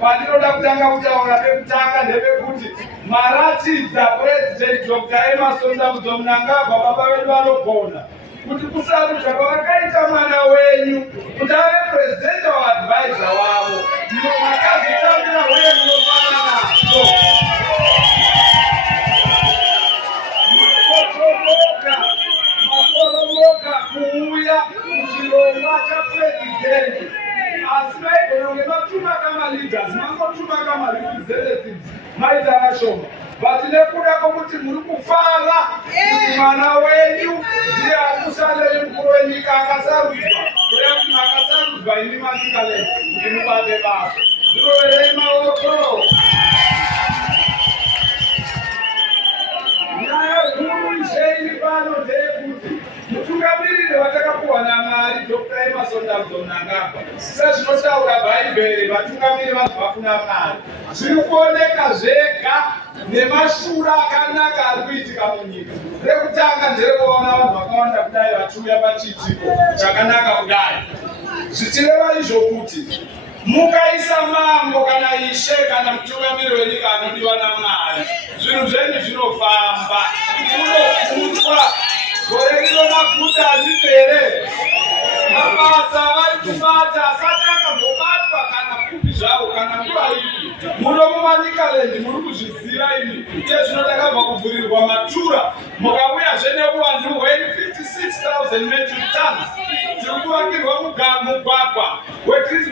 Patinoda kutanga kutaura pekutanga ndepekuti maratidza President Dr. Emmerson Mnangagwa baba vedu vanogona kuti kusarudza kwavakaita mwana wenyu kuti ave president waadvisor wavo ino makazvitambira uye munofanana nazo makoromoka kuuya kuchirongwa chapresident asi maigona kunge matuma kama leaders mangotuma kama representatives maita vashoma but nekuda kwokuti muri kufara kuti mwana wenyu ndiye akushanda mukuru wenyika akasarudzwa kureva kuti makasarudzwa ini mandikale kuti mubate basa zviroverei maoko. Nyaya huru izveiri pano ndeyekuti mutungamiriri watakapuwa naMwari Dr. Emmerson Mnangagwa sezvinotaura Bhaibheri vatungamiriri vanobva kuna Mwari zviri kuoneka zvega nemashura akanaka ari kuitika munyika. Rekutanga nderekuona vanhu vakawanda kudai vachiuya pachiitiko chakanaka kudai zvichireva izvo kuti mukaisa mambo kana ishe kana mutungamiriri wenyika anodiwa naMwari zvinhu zvenyu zvinofamba munokutwa gore rino maguta hazvipere mabasa avari kubata asati akambobatwa kana kupi zvavo kana nguva ipi muno mumaNicaland muri kuzviziva imi chezvino takabva kuvhurirwa matura mukauya neuwandu hwe56,000 metric tons tiri kuvakirwa mugwagwa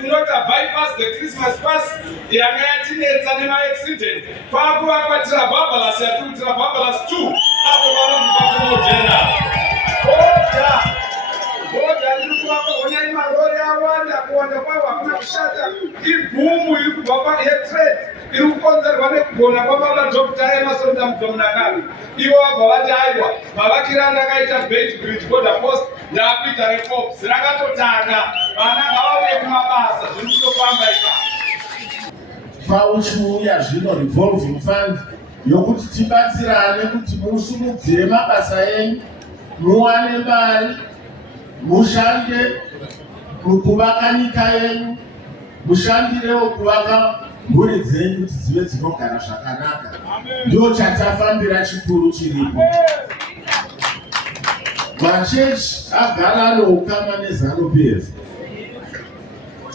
unota bypass the Christmas pass yanga yatinetsa nemaaccident paakuvakwa Tirabhabalas yatiri Tirabhabalas 2 apo vanobva Boda riri kuvakwa onai marori awanda kuwanda kwayo hakuna kushata ibhumu iri kubva yetrade iri kukonzerwa nekugona kwababa Dr. Emmerson Mnangagwa ivo vabva vati aiwa mavakiro andakaita Beit Bridge border post ndaakuita recorps rakatotanga vana ngavauye kumabasa zviri kutofamba ipapo. Pauchiuya zvino revolving fund yokuti tibatsirane kuti musimudzire mabasa enyu muwane mari mushande mukuvaka nyika yenyu mushandirewo kuvaka mhuri dzenyu kuti dzive dzinogara zvakanaka. Ndo chatafambira chikuru chiripo. Machechi agara ane ukama neZANU-PF.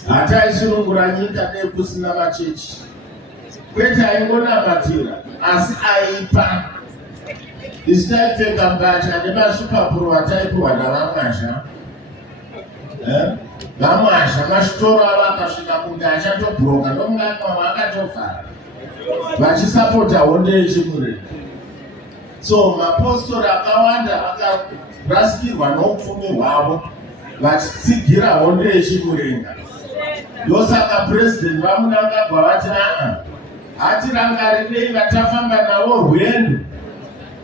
Hataisirungura nyika nekusina machechi. Kwete aingonamatira asi aipa. Isu taipfeka mbatya nemasupapuro ataipiwa navamwazha. Vamwazha mashitoro avo akasvika kunge achatobhuroka nomungamwa akatofara vachisapota hondo yechimureri. So mapostori akawanda akarasikirwa noupfumi hwavo vachitsigira hondo yechimurenga. Ndosaka president vaMnangagwa vati hatirangarirei vatafamba navo rwendo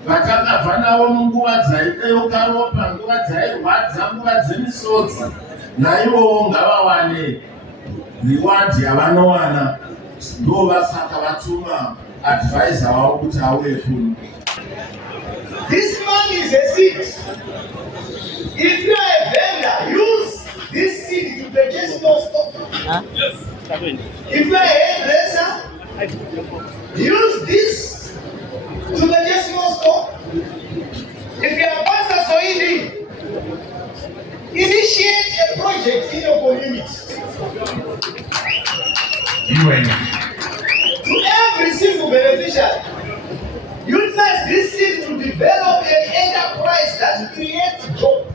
vatakabva navo munguva dzaideuka ropa nguva dzairwadza nguva dzemisodzi naivowo ngavawane reward yavanowana. Ndovasaka vatuma advisor wavo kuti auye kuno. This money is a seed. If you are a vendor, use this seed to purchase more stock. If you are a hairdresser, use this to purchase more stock. If you are a pastor or initiate a project in your community. To every single beneficiary, utilize this seed to develop an enterprise that creates jobs.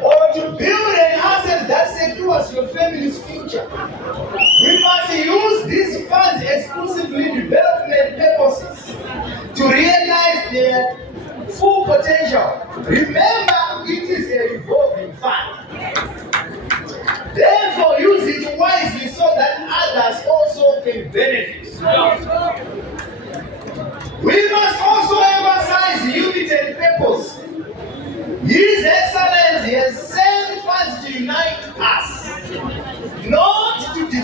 Or to build an asset that secures your family's future. We must use these funds exclusively development purposes to realize their full potential. Remember, it is a revolving fund. Therefore, use it wisely so that others also can benefit. We must also emphasize unity and purpose. His exercise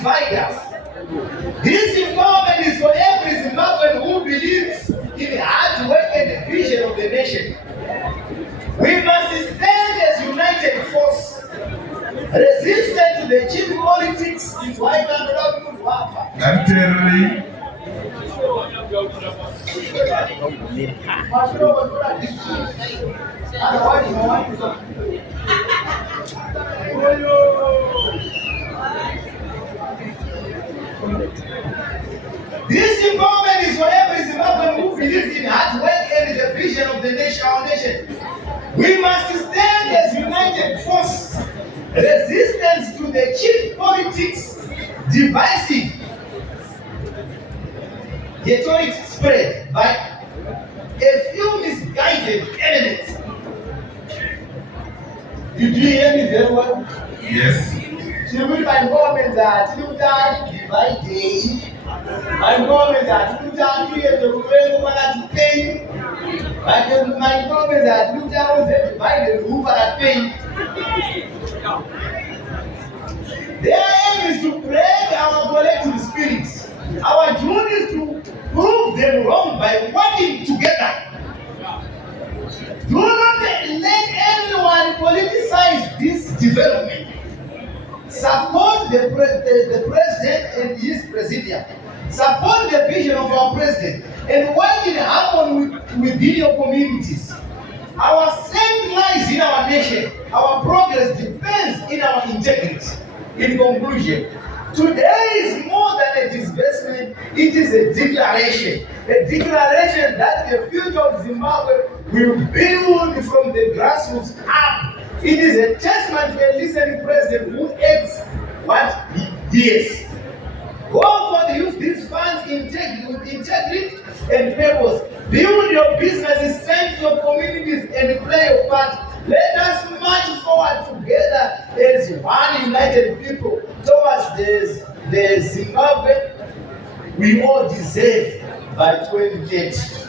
divide us. This empowerment is for every Zimbabwean who believes in hard work and the vision of the nation. We must stand as united force, resistant to the cheap politics in white and This empowerment is for every Zimbabwean who believes in hard work and the vision of the nation, our nation. We must stand as united force, resistance to the cheap politics, divisive rhetoric spread by a few misguided elements. Did you hear me very well? Yes. My government that you divided. My government that you divided to pay. My government that you divided who are paying. Their aim is to break our collective spirits. Our duty is to prove them wrong by working together. Do not let anyone politicize this development. Support the president and his presidium. Support the vision of our president and work in harmony within your communities. Our strength lies in our nation. Our progress depends in our integrity. In conclusion, today is more than a disbursement, it is a declaration. A declaration that the future of Zimbabwe will build from the grassroots up. It is a testament to a listening president who acts what he hears. Go forth, use these funds with integrity and purpose. Build your businesses, strengthen your communities, and play your part. Let us march forward together as one united people towards the Zimbabwe we all deserve by 2030.